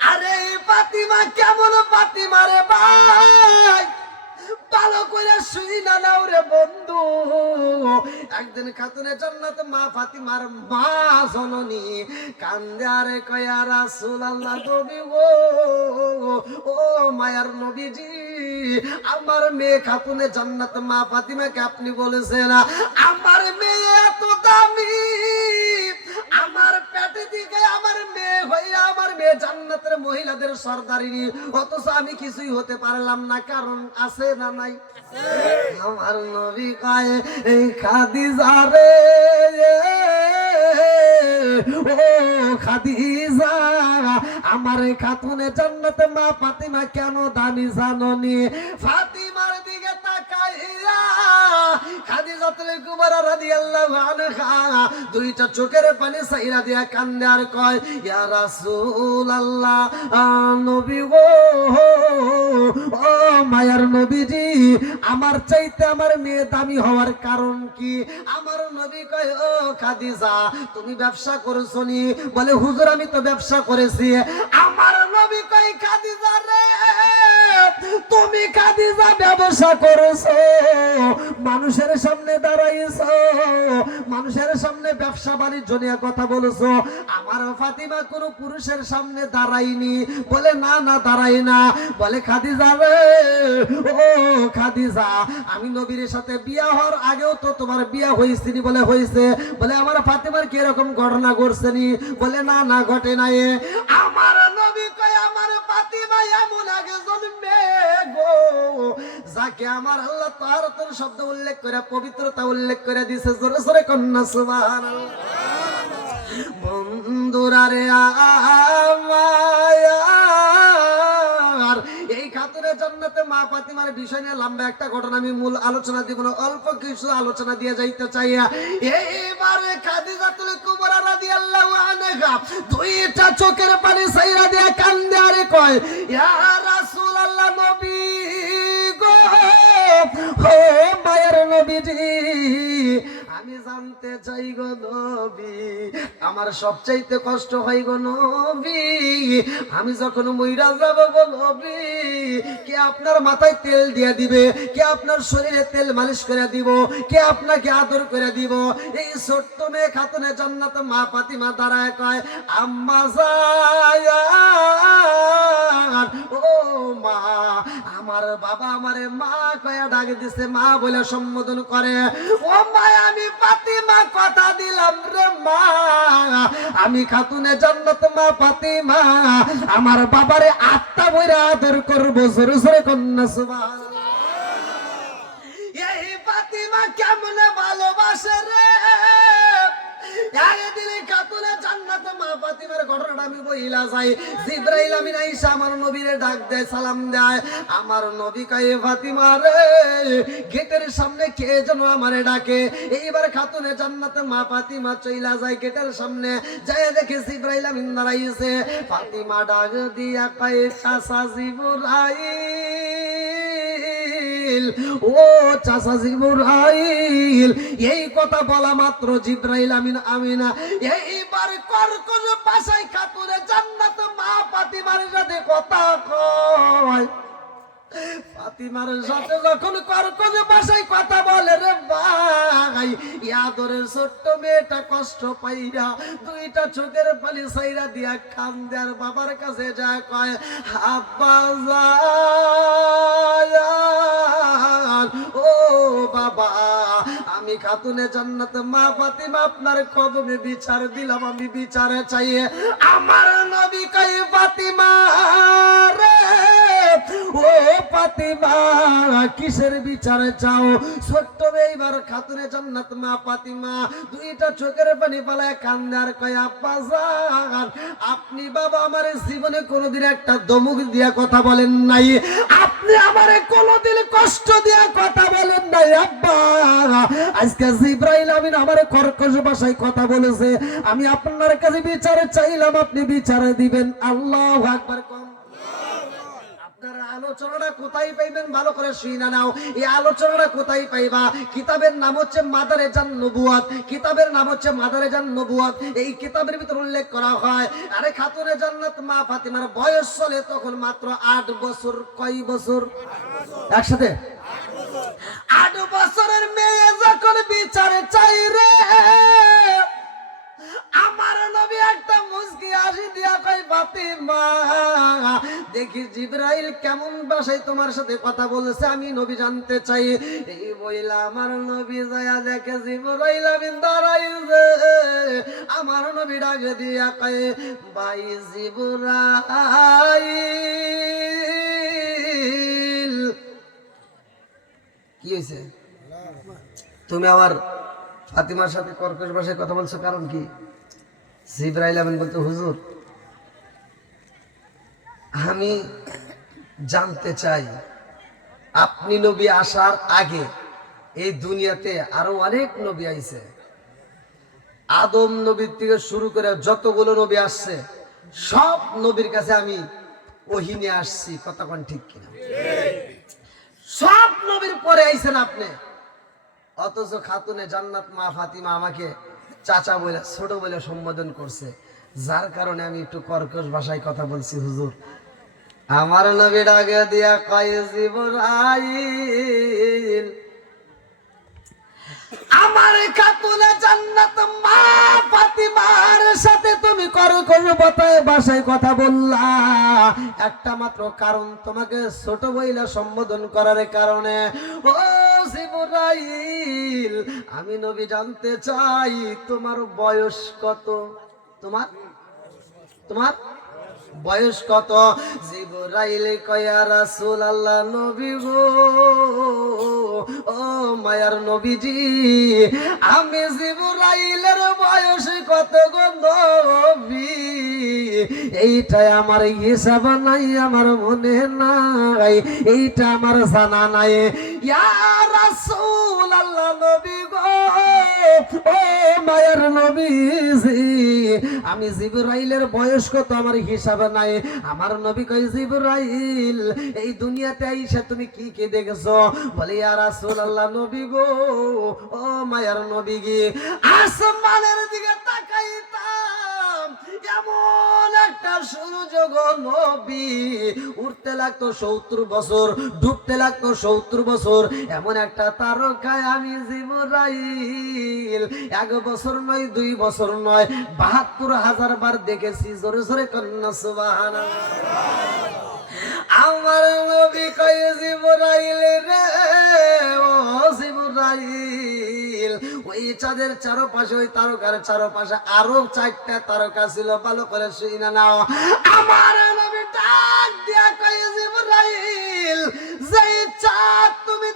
আরে পাতিমা কেমন ফাতিমা রে ভাই? ভালো করে শুই না নাও রে বন্ধু। একদিন খাতুনে জান্নাত মা ফাতিমার মা জননী কান্দে, আরে কয়া রাসূল আল্লাহ নবী গো, ও মায়ার নবীজি, আমার মেয়ে খাতুনে জান্নাত মা ফাতিমাকে আপনি বলেছেন আমার মেয়ে এত দামি মেয়ে জান্নাতের মহিলাদের সর্দারিনী, অথচ আমি কিছুই হতে পারলাম না, কারণ আছে না নাই। আমার নবী কয়, এই খাদিজা রে আমার খাতুনে জান্নাতে মা ফাতিমা কেন দামি জাননি? ফাতিমার দুইটা চোখের পানি সাইরা দিয়া কান্দে আর কয় ইয়া রাসূলুল্লাহ আ, নবী ও মায়ার নবীজি আমার চাইতে আমার মেয়ে দামি হওয়ার কারণ কি? আমার নবী কয় ও খাদিজা তুমি ব্যবসা করেছ নি? বলে হুজুর আমি তো ব্যবসা করেছি। আমার নবী কয় খাদিজা রে তুমি খাদিজা ব্যবসা করেছ। মানুষের সামনে দাঁড়াইছো। মানুষের সামনে ব্যবসা বাণিজ্য নিয়ে কথা বলেছ। আমার ফাতিমা কোন পুরুষের সামনে দাঁড়াইনি বলে, না না, দাঁড়াই না। বলে, খাদিজা রে, ও খাদিজা, আমি নবীর সাথে বিয়া হওয়ার আগেও তো তোমার বিয়া হয়েছিনি বলে হয়েছে। বলে, আমার ফাতিমার কি এরকম ঘটনা ঘটছেনি? বলে, না না, ঘটে নাই। আমার নবী কয়, আমার ফাতিমা এমন আগে জন্মে যাকে আমার আল্লাহ তার শব্দ উল্লেখ করে, পবিত্রতা উল্লেখ করে দিছে, জোরে জোরে কন্যা, সুবহানাল্লাহ। বন্ধুরা রে এই খাতুনের জান্নাতে মা ফাতিমার বিষয় নিয়ে লম্বা একটা ঘটনা আমি মূল আলোচনা দিব না, অল্প কিছু আলোচনা দিয়ে যাইতে চাই এইবারে খাদিজাতুল কুবরা রাদিয়াল্লাহু আনহা দুইটা চোখের পানি সাইরা দিয়ে কান্দে আরে কয়, ইয়া মায়ের নবীজি জানতে চাই গো নবী, আমার সবচাইতে কষ্ট হয় গো নবী। আমি যখন মইরা যাব গো নবী, কে আপনার মাথায় তেল দিয়ে দিবে, কে আপনার শরীরে তেল মালিশ করে দিব, কে আপনাকে আদর করে দিব, এই ছোট্ট মেয়ে খাতুনে জান্নাত মা ফাতিমা দাঁড়ায় কয়, আম্মা জায়ান, ও মা, আমার বাবা আমারে মা কয়া ডাকে দিছে, মা বলে সম্বোধন করে, ও মা, আমি ফাতিমা কথা দিলাম রে মা। আমি খাতুনে জান্নাত মা ফাতিমা। আমার বাবারে আত্মা বইরা আদর করব, জোরে জোরে কন্যা, সুবহানাল্লাহ। এই ফাতিমা কেমনে ভালোবাসে রে? একদিন খাতুনে জান্নাত, মা ফাতিমার আমি ডাক দেয়, সালাম দেয়। আমার নবী কয়ে, ফাতিমা সামনে কে যেন আমারে ডাকে? এইবার খাতুনে সামনে। যায় দেখে জিব্রাইল আমিন দাঁড়াইছে। ফাতিমা ডাক দিয়া কয়ে, চাচা জিবরাইল, ও চাচা জিবরাইল, এই কথা বলা মাত্র জিব্রাইল আমিন আমিনা এইবার পাশাই জান্নাত মা সাথে কথা কয়। ফাতিমার সাথে যখন কথা বলে রে ভাই, ইয়াদরের ছোট্ট মেয়েটা কষ্ট পাইরা দুইটা চোখের পানি সাইরা দিয়া খান দেয়ার বাবার কাছে যায় কয়, আব্বা ও বাবা আমি খাতুনে জান্নাত, মা ফাতিমা আপনার কদমে বিচার দিলাম, আমি বিচারে চাইয়ে আমার নবী কাই ফাতিমা রে? কিসের বিচারে চাও? এইবার মা পাতিমা দুইটা চোখের পানি পালায় কান্দার কয় আপনি বাবা আমার জীবনে কোনোদিন একটা দমুক দিয়া কথা বলেন নাই। আপনি আমারে কোনোদিন কষ্ট দিয়া কথা বলেন নাই, আব্বা। আজকে জিব্রাইল আমিন আমারে কর্কশ ভাষায় কথা বলেছে। আমি আপনার কাছে বিচারে চাইলাম, আপনি বিচারে দিবেন। আল্লাহ একবার কম আলোচনাটা কোথায় পাইবেন? ভালো করে শুনে নাও। এই আলোচনাটা কোথায় পাইবা? কিতাবের নাম হচ্ছে মাদারে জান নবুয়াত। কিতাবের নাম হচ্ছে মাদারে জান নবুয়াত। এই কিতাবের ভিতর উল্লেখ করা হয়, আরে খাতুনে জান্নাত মা ফাতিমার বয়স চলে তখন মাত্র আট বছর। কয় বছর? একসাথে? আট বছরের মেয়ে যখন বিচারে চাই রে আমার নবী একটা মুসকি আসি দিয়া কই ফাতিমা, দেখি জিব্রাইল কেমন ভাষায় তোমার সাথে কথা বলেছে, আমি নবী জানতে চাই। এই বইলা আমার নবী যায়া দেখে জিব্রাইল আমিন দাঁড়াইছে আমার নবী ডাকে দিয়া কয়, ভাই জিব্রাইল, কি হয়েছে তুমি আমার ফাতিমার সাথে কর্কশ ভাষায় কথা বলছো কারণ কি? জিব্রাইল আমিন বলতে হুজুর আমি জানতে চাই আপনি নবী আসার আগে এই দুনিয়াতে আরও অনেক নবী আইছে। আদম নবীর থেকে শুরু করে যতগুলো নবী আসছে সব নবীর কাছে আমি ওহিনে আসছি। কতক্ষণ ঠিক কিনা? সব নবীর পরে আইছেন আপনি। অথচ খাতুনে জান্নাত মা ফাতিমা আমাকে চাচা বলে, ছোট বলে সম্বোধন করছে। যার কারণে আমি একটু কর্কশ ভাষায় কথা বলছি, হুজুর। আমার নবী ডাকে দিয়া কয়, জিবরাইল, আমার খাতুনে জান্নাত মা ফাতিমার সাথে তুমি কর্কশ ভাষায় ভাষায় কথা বললা। একটা মাত্র কারণ তোমাকে ছোট বইলা সম্বোধন করার কারণে। ও জিবরাইল আমি নবী জানতে চাই তোমার বয়স কত? তোমার? তোমার? বয়স কত? জিবরাইল কয়া রাসূল আল্লাহ নবী গো। ও মায়ার নবীজি, আমি জিবরাইলের বয়স কত গো নবী? এইটাই আমার হিসাব নাই, আমার মনে নাই, এইটা আমার জানা নাই। ইয়া রাসূল আল্লাহ নবী গো। ও মায়ের নবীজি। আমি জিবরাইলের বয়স কত? আমার হিসাবে নাই। আমার নবী কই জিবরাইল, এই দুনিয়াতে আইসা তুমি কি কি দেখেছ? বলে, ইয়া রাসূলুল্লাহ, নবী গো, ও মায়ের নবী গি। আসমানের দিকে একটা সূর্য গো নবী। উঠতে লাগতো সত্তর বছর, ডুবতে লাগতো সত্তর বছর। এমন একটা তারকায় আমি জিবরাইল। এক বছর নয়, দুই বছর নয়, বাহাত্তর হাজার বার দেখেছি জোরে জোরে কন্যা সুবাহান আমার নবী কয়, জিবরাইল রে, ও জিবরাইল। ওই চাঁদের চারপাশে, ওই তারকার চারপাশে আরও চারটা তারকা ছিল, ভালো করে শুই না নাও। আমার নবী ডাক দিয়া কয়ে, জিবরাইল চাঁদ তুমি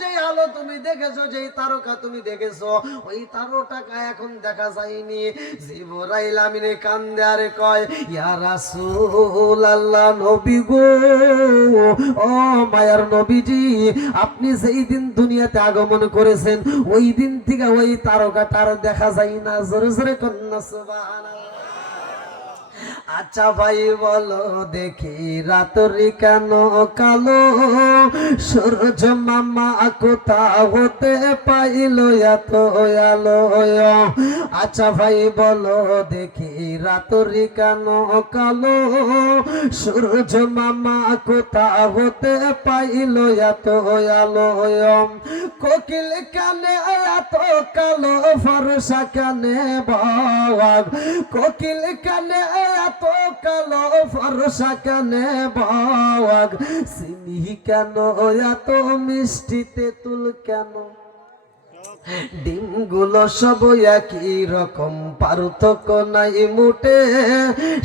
যে আলো তুমি দেখেছ যে তারকা তুমি দেখেছ, ওই তারকাটা এখন দেখা যায়নি। জিবরাইল আমিনে কান্দে আর কয়, ইয়া রাসূল আল্লাহ নবী গো, ও মায়ার নবীজি, আপনি যেই দিন দুনিয়াতে আগমন করেছেন, ওই দিন থেকে ওই তারকাটা আর দেখা যায় না। জোরে জোরে কন্যা, সুবহানাল্লাহ। আচ্ছা ভাই, বলো দেখি রাতরি কেন কালো? সূর্য মামা কোথা হতে পাইল এত আলো? আচ্ছা ভাই, বলো দেখি রাতরি কেন কালো? সূর্য মামা কোথা হতে পাইল এত আলো? কোকিল কানে এত কালো, ফরসা কানে বাগ কোকিল কানে এত কালো ফরসা কানে বাগ সিনি কেন? এত মিষ্টি তেঁতুল কেন? ডিমগুলো সব একই রকম, পার্থক্য নাই মুটে।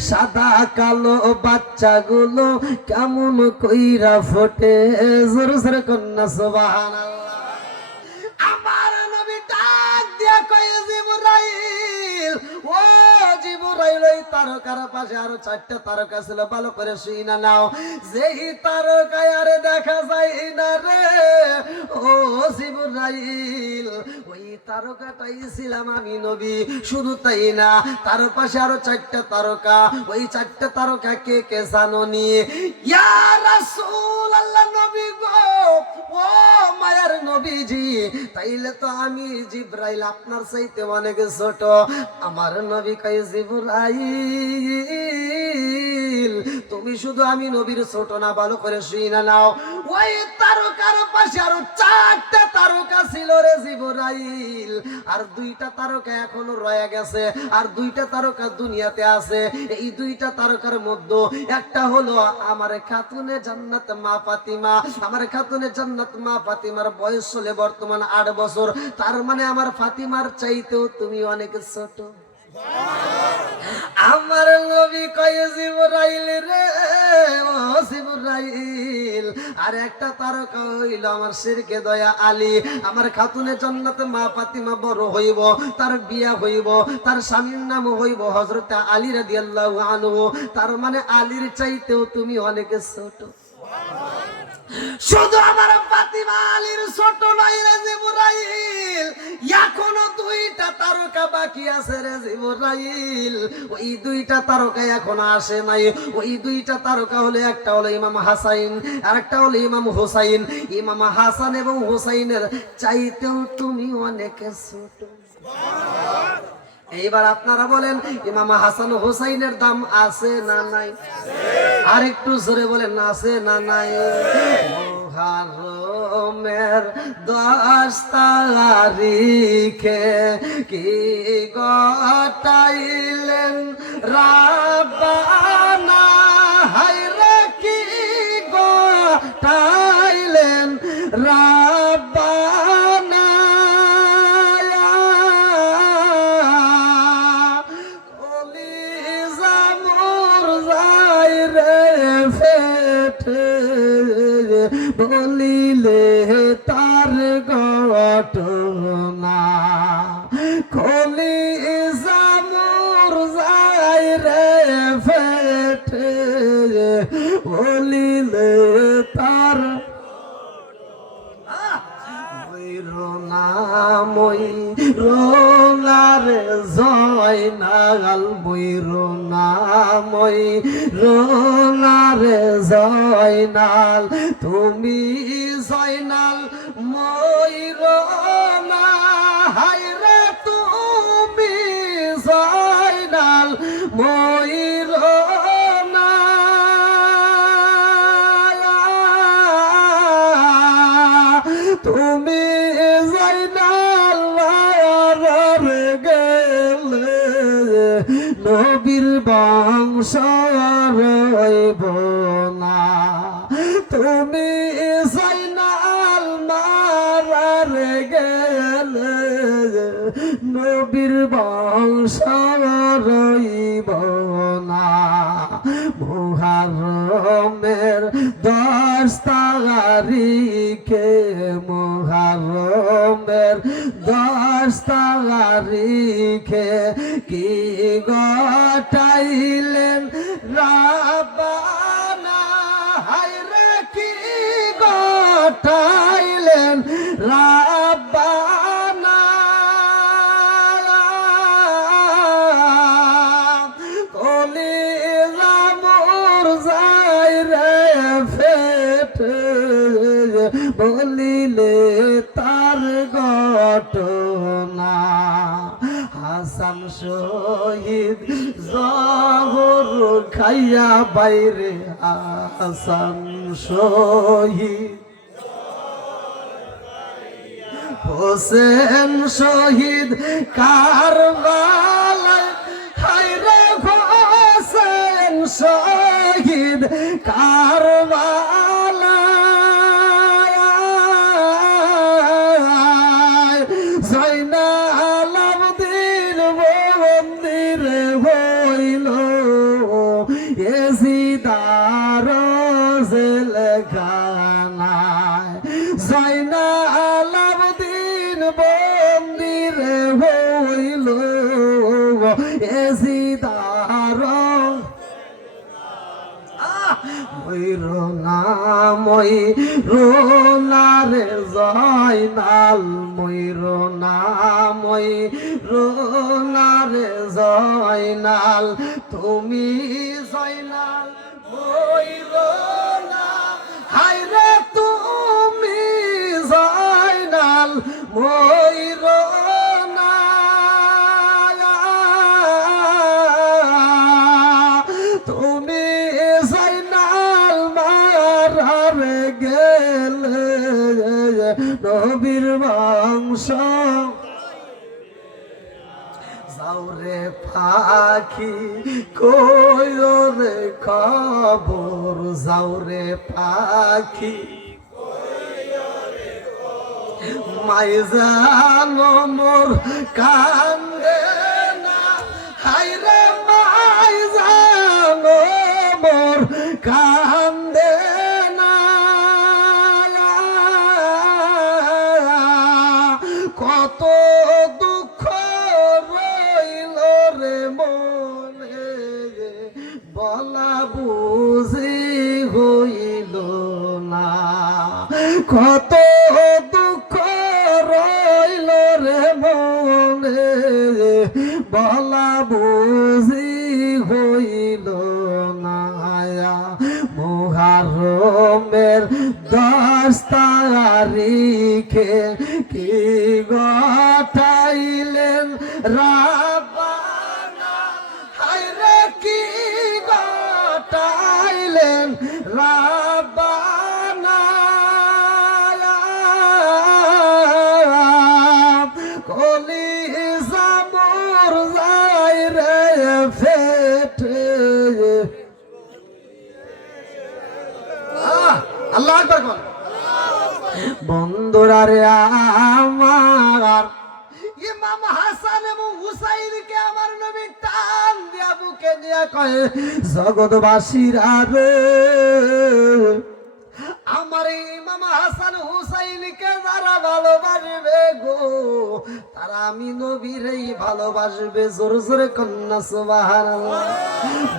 সাদা কালো বাচ্চাগুলো কেমন কইরা ফোটে? জোর জোরে কন্যা সোবাহান তারকার পাশে, আরও চারটা তারকা ছিল, ভালো করে শুই না নাও। যেই তারকায় দেখা যায় না রে, ও ওই তারকাটাই ছিলাম আমি নবী, শুধু তাই না, তার পাশে আরও চারটা তারকা, ওই চারটা তারকা কে কে জানো নি রাসূল আল্লাহ নবী গো, ও মায়ার নবীজি, তাইলে তো আমি জিব্রাইল, আপনার চাইতে অনেক ছোট। আমার নবী কাই জিব্রাইল তুমি শুধু আমি নবীর ছোট না, ভালো করে শুই না নাও। ওই তারকার পাশে আরও চারটা তারকা ছিল রে জিব্রাইল। আর দুইটা তারকা এখনও রয়ে গেছে, আর দুইটা তারকা দুনিয়াতে আছে। এই দুইটা তারকার মধ্যে একটা হলো আমার খাতুনে জান্নাত মা ফাতিমা। আমার খাতুনে জান্নাত মা ফাতিমার বয়স হলে বর্তমান আট বছর। তার মানে আমার ফাতিমার চাইতেও তুমি অনেক ছোট। আমার নবী কয়ে জিবরাইল রে জিবরাইল। আর একটা তারকা হইল আমার শিরকে দয়া আলী। আমার খাতুনে জান্নাতে মা ফাতিমা বড় হইব, তার বিয়া হইব, তার স্বামীর নাম হইব হযরত আলী রাদিয়াল্লাহু আনহু। তার মানে আলীর চাইতেও তুমি অনেক ছোট। শুধু আমার ফাতিমা আলীর ছোট নাই রে জিবরাইল, এখনও দুইটা তারকা বাকি আছে রে জিবরাইল। ওই দুইটা তারকা এখনও আসে নাই, ওই দুইটা তারকা হলে একটা হলো ইমাম হাসাইন আর একটা হলো ইমাম হোসাইন। ইমাম হাসান এবং হোসাইনের চাইতেও তুমি অনেক ছোট। এইবার আপনারা বলেন, ইমামা হাসান হোসাইনের দাম আছে না নাই? আর একটু জোরে বলেন, আছে না নাই? মোহারমের দশ তারিখে কি গটাইলেন? রাবানা জয় নাগাল মই রোনাময় রোনারে জয়নাল তুমি জয়নাল বংশ রইব না। তুমি জাইনাল মারার গেলে নবীর বংশ রইব না। মুহারমের দশ তারিখে মুহারমের দশ তারিখে কি গটাইলেন হাসান শহীদ জহর খাইয়া বাইরে হাসান শহীদ। হোসেন শহীদ কারবালায় হাইরে হোসেন শহীদ কারবালায়। জয়নাল ময়ূর নামই রোনারে জয়নাল তুমি জয়নাল ময়ূর না। হাইরে তুমি জয়নাল ময়ূর পাখি কই রে খবর যাওরে পাখি। মাই জানো মোর কান্দে না হাইরে মাই জানো মোর কান্দে তারিখে বন্ধুরা রে আমার। ইমাম হাসান এবং হুসাইনকে আমার নবী টান দিয়া বুকে দিয়া কয়ে জগৎবাসীরা রে আমার ইমাম হাসান হুসাইনকে যারা ভালোবাসবে গো তারা আমি নবীরেই ভালোবাসবে। জোর জোরে কন্যা সুবহানাল্লাহ।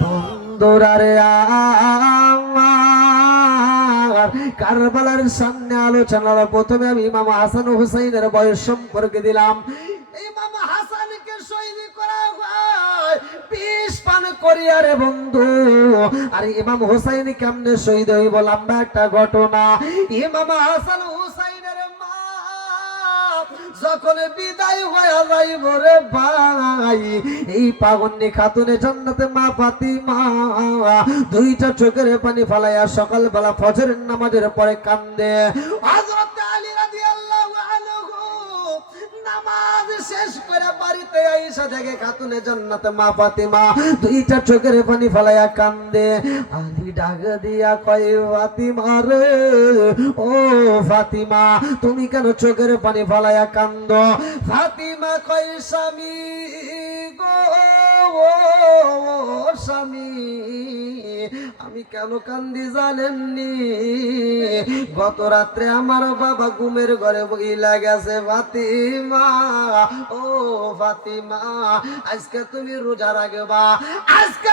বন্ধুরা রে আমার। কারবালার সামনে আলোচনার প্রথমে আমি ইমাম হাসান হুসাইনের বয়স সম্পর্কে দিলাম। ইমাম হাসানকে শহীদ করা হয়, বিষ ইমাম হুসাইন কেমনে শহীদ হইব, লম্বা একটা ঘটনা। ইমাম হাসান হুসাইনের মা যখন বিদায় হয়ে যাইব রে ভাই, এই পাগন্নি খাতুনে জান্নাতে মা ফাতিমা, দুইটা চোখের পানি ফালাইয়া সকালবেলা ফজরের নামাজের পরে কান্দে। হযরত বাড়িতে আইসা দেখে খাতুনে মা ফাতিমা দুইটা চোখের পানি ফালাইয়া কান্দে। আলী ডাক দিয়া কয়, ফাতিমা রে, ও ফাতিমা, তুমি কেন চোখের পানি ফালাইয়া কান্দ? ফাতিমা কয়, স্বামী আমি কেন কান্দি জানেননি? গত রাত্রে আমার বাবা ঘুমের ঘরে বইলা গেছে, ফাতিমা, ও ফাতিমা, আজকে তুমি রোজা রাখবা, আজকে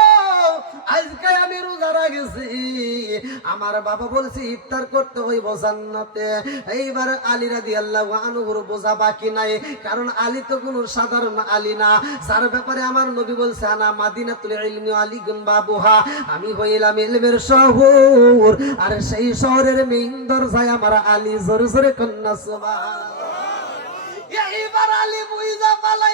আজকে আমি রোজা রাখছি। আমার বাবা বলছে, ইফতার করতে হইব জান্নাতে। এইবার আলী রাদিয়াল্লাহু আনহুর বোঝা বাকি নাই, কারণ আলী তো কোনো সাধারণ আলী না। যার ব্যাপারে আমার নবী বলছে, আনা মাদিনাতুল ইলমি আলী গুন বাবুহা। আমি হইলাম ইলমের শহর, আর সেই শহরের মেইন দরজায় আমার আলী জোরে জোরে কন্যা, সুবহানাল্লাহ। এইবার আলী বুইজা পালাইছে।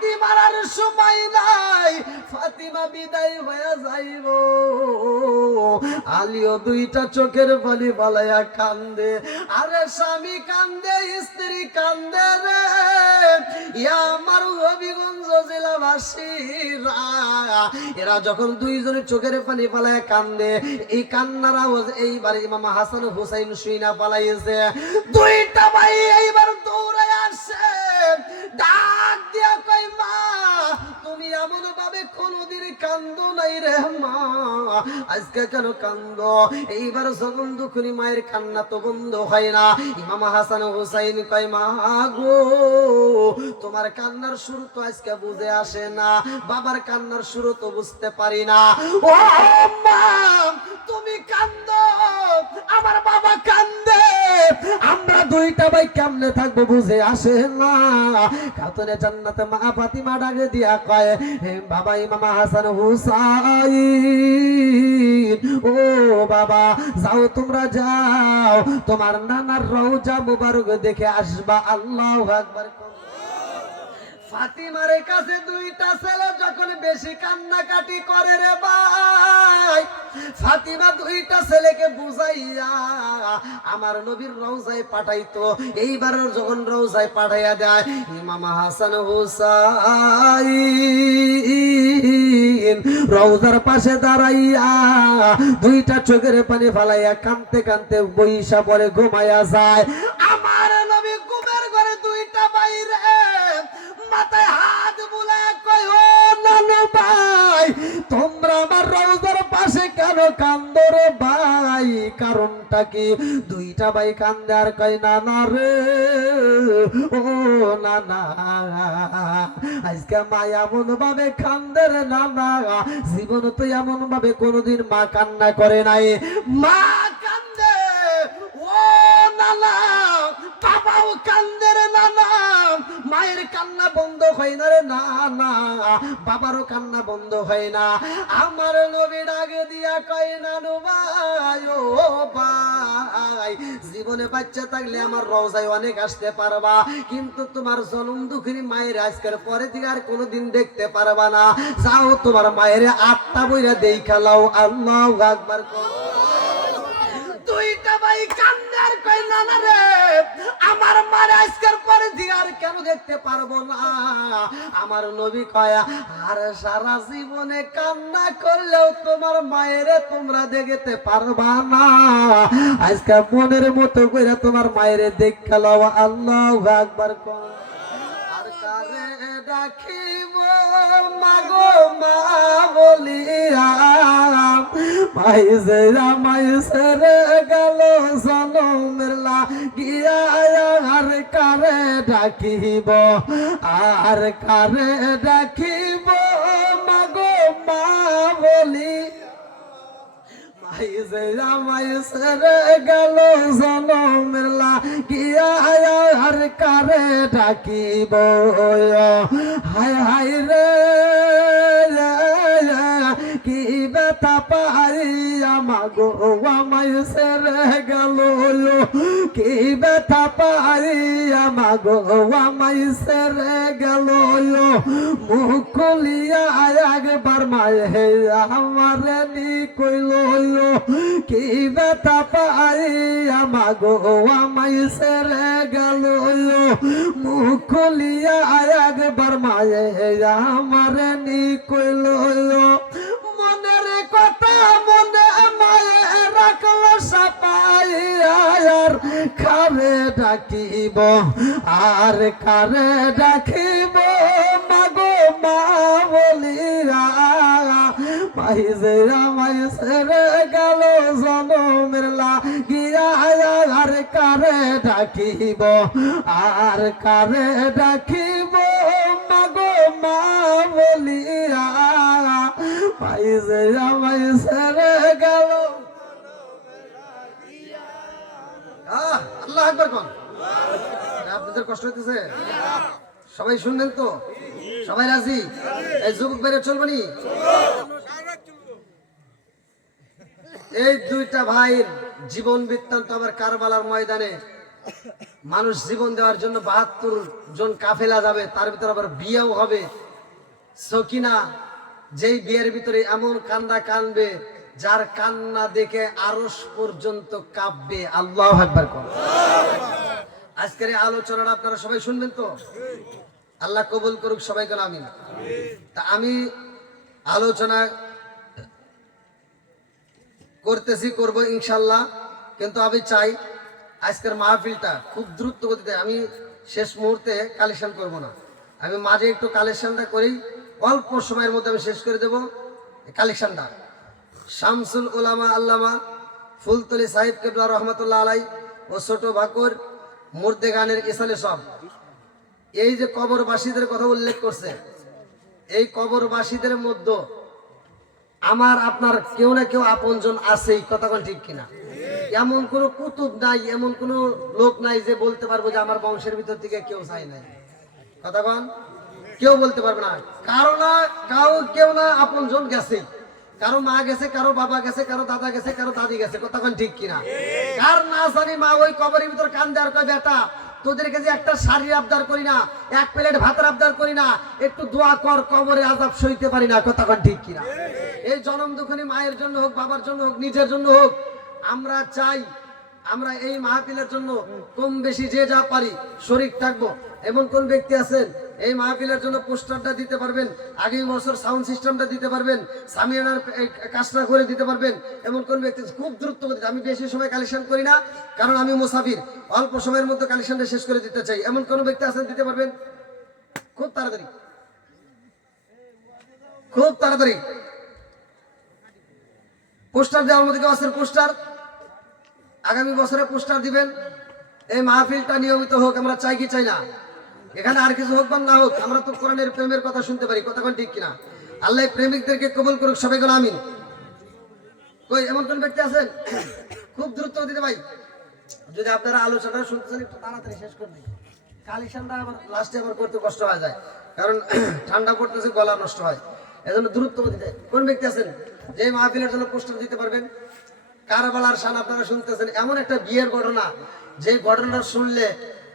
ফাতিমার সময় নাই। ফাতিমা বিদায় হয়ে যাইব। আলিও দুইটা চোখের পানি বালায়া কান্দে। আরে স্বামী কান্দে, স্ত্রী কান্দে রে। ইয়া আমার হবিগঞ্জ জেলাবাসীরা এরা যখন দুইজনের চোখের পানি পালায় কান্দে, এই কান্নার আওয়াজ এইবার ইমাম হাসান হুসাইন শুইনা পালাইছে। দুইটা ভাই এইবার দৌড়ায় আসে ডাক দিয়া কই মা এমন ভাবে কোনদিন কান্দো নাই মা। আজকে কেন এইবার যখন দুখুনি মায়ের কান্না তো বন্ধ হয় না। ইমাম হাসান হুসাইন কয়, মা গো, তোমার কান্নার শুরু তো আজকে বুঝে আসে না। বাবার কান্নার শুরু তো বুঝতে পারি না। ও মা দুইটা ভাই কেমনে থাকব বুঝে আসে না। খাতুনে জান্নাতে মা ফাতিমা ডাকে দিয়া কয়, হে বাবা ইমাম হাসান হুসাইন, ও বাবা যাও তোমরা যাও, তোমার নানার রওজা মুবারক দেখে আসবা। আল্লাহু আকবার। ফাতিমার কাছে দুইটা ছেলে যখন বেশি কান্নাকাটি করে রে ভাই, ফাতিমা দুইটা ছেলেকে বুঝাইয়া আমার নবীর রওজায় পাঠাইতো। এইবার যখন রওজায় পাঠাইয়া দেয়, ইমাম হাসান হুসাইন রওজার পাশে দাঁড়াইয়া দুইটা চোখের পানি ফালাইয়া কানতে কানতে বইসা পরে ঘুমাইয়া যায়। আমার নবী কেন বাই রে ভাই, কারণটা কি? দুইটা ভাই কান্দে আর কই নানা রে, ও নানা, আজকে মা এমন ভাবে কান্দে রে নানা, জীবন তো এমন ভাবে কোনোদিন মা কান্না করে নাই। মা কান্দে, ও নানা বাবাও মায়ের কান্না বন্ধ হয় না রে, না না। বাবারও কান্না বন্ধ হয় না। আমার নবী ডাকে দিয়া কয়, নানু ভাই, ও ভাই, জীবনে বাচ্চা থাকলে আমার রওজায় অনেক আসতে পারবা। কিন্তু তোমার জনম দুঃখিনী মায়ের আজকের পরে থেকে আর কোনোদিন দেখতে পারবা না। যাও তোমার মায়ের আত্মা বইরা দেখা লাও আল্লাহ আকবার কর। ভাই কান্দার কই নানা রে? আমার মার আজকের পরে দিয়ে আর কেন দেখতে পারব না? আমার নবী কয়া, আর সারা জীবনে কান্না করলেও তোমার মায়েরে তোমরা দেখতে পারবা না। আজকে মনের মতো করে তোমার মায়েরে দেখে লও, আল্লাহ একবার কর। আর কারে ডাকিব মাগো, মা বলিয়া মাইসে মাইসে রে গেল জনমের লাগিয়া, আর কারে ডাকিব? আর কারে ডাকিব? মাগো, মা বলি মাইসে মাইসে রে গেল জনমের লাগিয়া, আর কারে ডাকিব? হায় হায় রে আমাগো মাইসে রে গেল কি ব্যথা পাই আমাগো মাইসে রে গেল মুখ খুলিয়া একবার মায়ে আমার নি কইল কি ব্যথা পাই আমাগো মাইসে রে গেল মুখ খুলিয়া একবার মায়ে আমার নি কইল মনের কথা মনে মায়ে রাখল সাপাই আর খারে ডাকিব? আর কারে ডাকিব? মাগো মা বলিয়া মাইজে মাইসে রে গেল জনমের লাগিয়া কারে ডাকিব? আর কারে ডাকিব? মাগো মা বলিয়া আপনাদের কষ্ট হইতেছে? সবাই শুনলেন তো? সবাই রাজি? এই যুবক বেড়ে চলবনি এই দুইটা ভাইয়ের জীবন বৃত্তান্ত আবার কারবালার ময়দানে। মানুষ জীবন দেওয়ার জন্য বাহাত্তর জন কাফেলা যাবে, তার ভিতরে আবার বিয়েও হবে। সকিনা যেই বিয়ের ভিতরে এমন কান্না কানবে, যার কান্না দেখে আরস পর্যন্ত কাঁপবে। আল্লাহ একবার কর। আজকের এই আলোচনাটা আপনারা সবাই শুনবেন তো? আল্লাহ কবুল করুক সবাই সবাইকে আমি তা আমি আলোচনা করতেছি, করব ইনশাল্লাহ কিন্তু আমি চাই আজকের মাহফিলটা খুব দ্রুত গতিতে, আমি শেষ মুহূর্তে কালেকশন করব না। আমি মাঝে একটু কালেকশনটা করেই অল্প সময়ের মধ্যে আমি শেষ করে দেব। কালেকশনটা শামসুল উলামা আল্লামা ফুলতলি সাহেব কেবলা রহমতুল্লাহ আলাই ও ছোট বাকুর মুর্দে গানের ইসালে সব। এই যে কবরবাসীদের কথা উল্লেখ করছে, এই কবরবাসীদের মধ্যে আমার, আপনার কেউ না কেউ আপনজন আছে, এই কথা কোন ঠিক কিনা? এমন কোন কুতুব নাই, এমন কোন লোক নাই যে বলতে পারব যে আমার বংশের ভিতর থেকে কেউ চাই নাই। কথা কন? কেউ বলতে পারবে না। কারও না কাউ কেউ না আপনজন গেছে। কারও মা গেছে, কারও বাবা গেছে, কারও দাদা গেছে, কারও দাদি গেছে কোন ঠিক কিনা? কার না জানি মা ওই কবরের ভিতর কান দেওয়ার কয়, বেটা তোদের কাছে একটা শাড়ির আবদার করি না, এক প্লেট ভাতের আবদার করি না, একটু দোয়া কর, কবরে আজাব সইতে পারি না কোন ঠিক কিনা? এই জনম দুঃখনী মায়ের জন্য হোক, বাবার জন্য হোক, নিজের জন্য হোক, আমরা চাই, আমরা এই মাহফিলের জন্য কম বেশি যে যা পারি, শরিক থাকব। এমন কোন ব্যক্তি আছেন এই মাহফিলের জন্য পোস্টারটা দিতে পারবেন আগামী বছর সাউন্ড সিস্টেমটা দিতে পারবেন, সামিয়ানার কাজটা করে দিতে পারবেন। এমন কোন ব্যক্তি খুব দ্রুত আমি বেশি সময় কালেকশন করি না, কারণ আমি মুসাফির, অল্প সময়ের মধ্যে কালেকশনটা শেষ করে দিতে চাই। এমন কোন ব্যক্তি আছেন দিতে পারবেন? খুব তাড়াতাড়ি। খুব তাড়াতাড়ি। পোস্টার দেওয়ার মধ্যে কেউ আছেন? পোস্টার? আগামী বছরে পোস্টার দিবেন। এই মাহফিলটা নিয়মিত হোক, আমরা চাই কি চাই না। এখানে আর কিছু হোক বা না হোক, আমরা তো কোরআনের প্রেমের কথা শুনতে পারি, কথা কোন ঠিক কিনা? আল্লাহ প্রেমিকদেরকে কবুল করুক, সবাই গুলো আমিন। কই, এমন কোন ব্যক্তি আছেন? খুব দ্রুত দিতে ভাই। যদি আপনারা আলোচনা শুনতেছেন, একটু তাড়াতাড়ি শেষ করে দিন কালেকশনটা আবার লাস্টে আবার করতে কষ্ট হয়ে যায়, কারণ ঠান্ডা পড়তেছে, গলা নষ্ট হয়। এজন্য দ্রুত দিতে। কোন ব্যক্তি আছেন? যে মাহফিলের জন্য পোস্টার দিতে পারবেন। কারবালার শান আপনারা শুনতেছেন, এমন একটা বিয়ের ঘটনা, যে ঘটনাটা শুনলে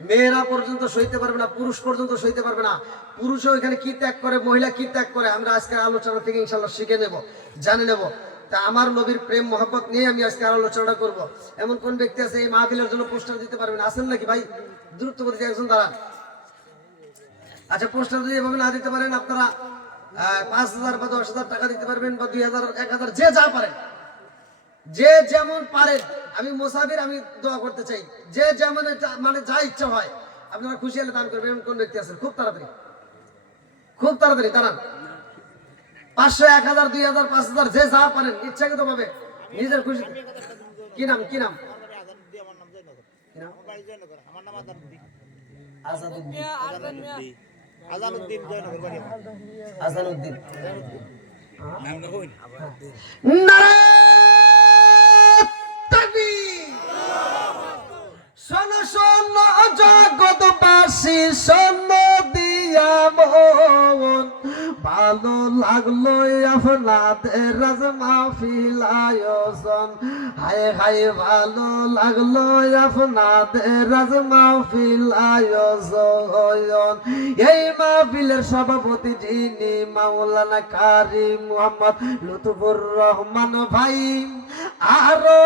মেয়েরা পর্যন্ত সইতে পারবে না, পুরুষ পর্যন্ত সইতে পারবে না। পুরুষও এখানে কি ত্যাগ করে, মহিলা কি ত্যাগ করে, আমরা আজকের আলোচনা থেকে ইনশাল্লাহ শিখে নেব, জানে নেব। তা আমার নবীর প্রেম, মহব্বত নিয়ে আমি আজকে আলোচনাটা করব। এমন কোন ব্যক্তি আছে এই মাহফিলের জন্য পোস্টার দিতে পারবেন আসেন নাকি ভাই? দ্রুত গতিতে একজন দাঁড়ান। আচ্ছা পোস্টার যদি এভাবে না দিতে পারেন, আপনারা পাঁচ হাজার বা দশ হাজার টাকা দিতে পারবেন বা দুই হাজার, এক হাজার, যে যা পারেন। যে যেমন পারেন আমি মোসাফির আমি দোয়া করতে চাই। যে যেমন মানে যা ইচ্ছা হয় আপনারা খুশি হলে দান করবেন। কোন ব্যক্তি আছেন? খুব তাড়াতাড়ি। খুব তাড়াতাড়ি দাঁড়ান। পাঁচশো এক হাজার দুই হাজার পাঁচ হাজার যে যা পারেন ইচ্ছাকৃত ভাবে নিজের খুশি কি নাম কি নাম? কি নাম? আজাদুদ্দিন আজানুদ্দিন জয়নগর বাড়ি আমার। আজানুদ্দিন নামটা কই শোন শোন, জগৎবাসী, শোন দিয়া মন। ভালো লাগল আপনাদের রাজ মাহফিল আয়োজন। হায় হায়, ভালো লাগল আপনাদের রাজ মাহফিল আয়োজন। এই মাহফিলের সভাপতি যিনি মাওলানা কারি মোহাম্মদ লুতুফুর রহমান ভাই, আরও